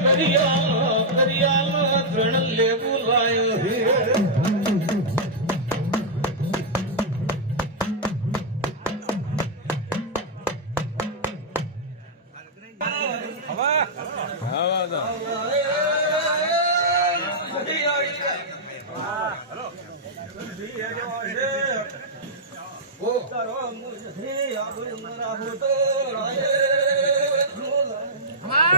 કરિયાલો કરિયાલો ત્રણ લેવું લાયો હે.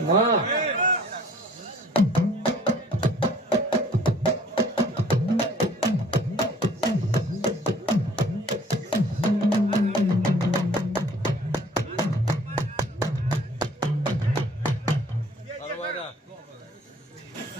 માં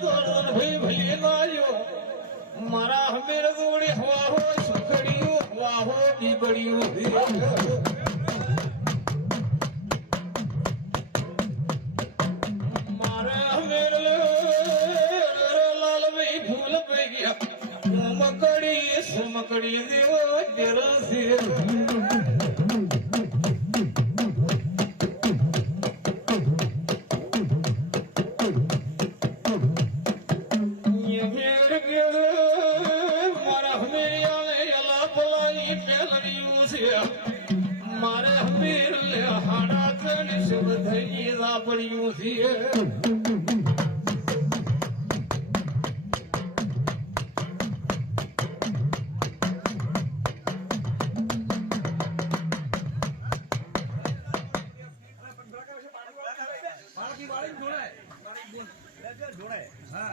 દોઢ ભાઈ ભલે માલ્યો મારા હમીર ગોળી હવા હો ગયા મકડી સુમકડી દેવો જરસી भलाई फैलरियूं से मारे पीर लिहाड़ा कण शुभ धई राबड़ियूं थी ढोड़ा है। हाँ।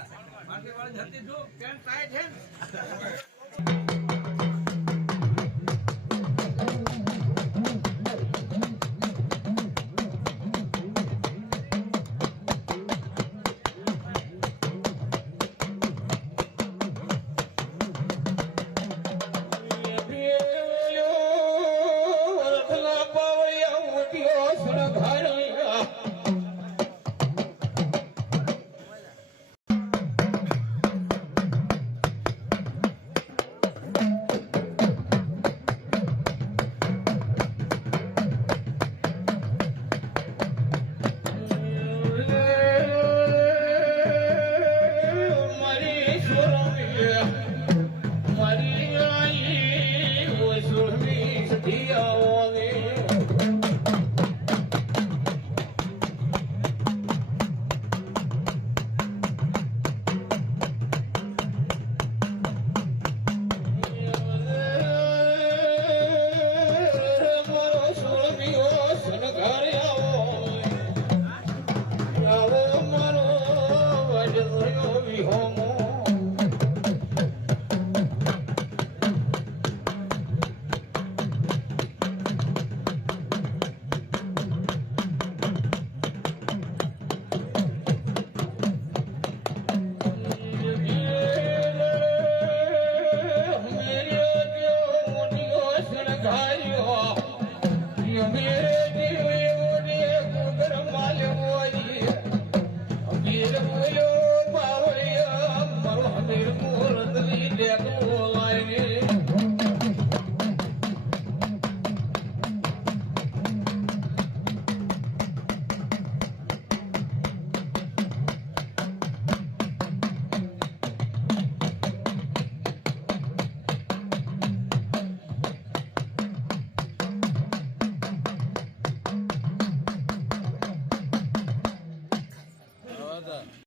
धरती जो, पैंट टाइट है। Dio.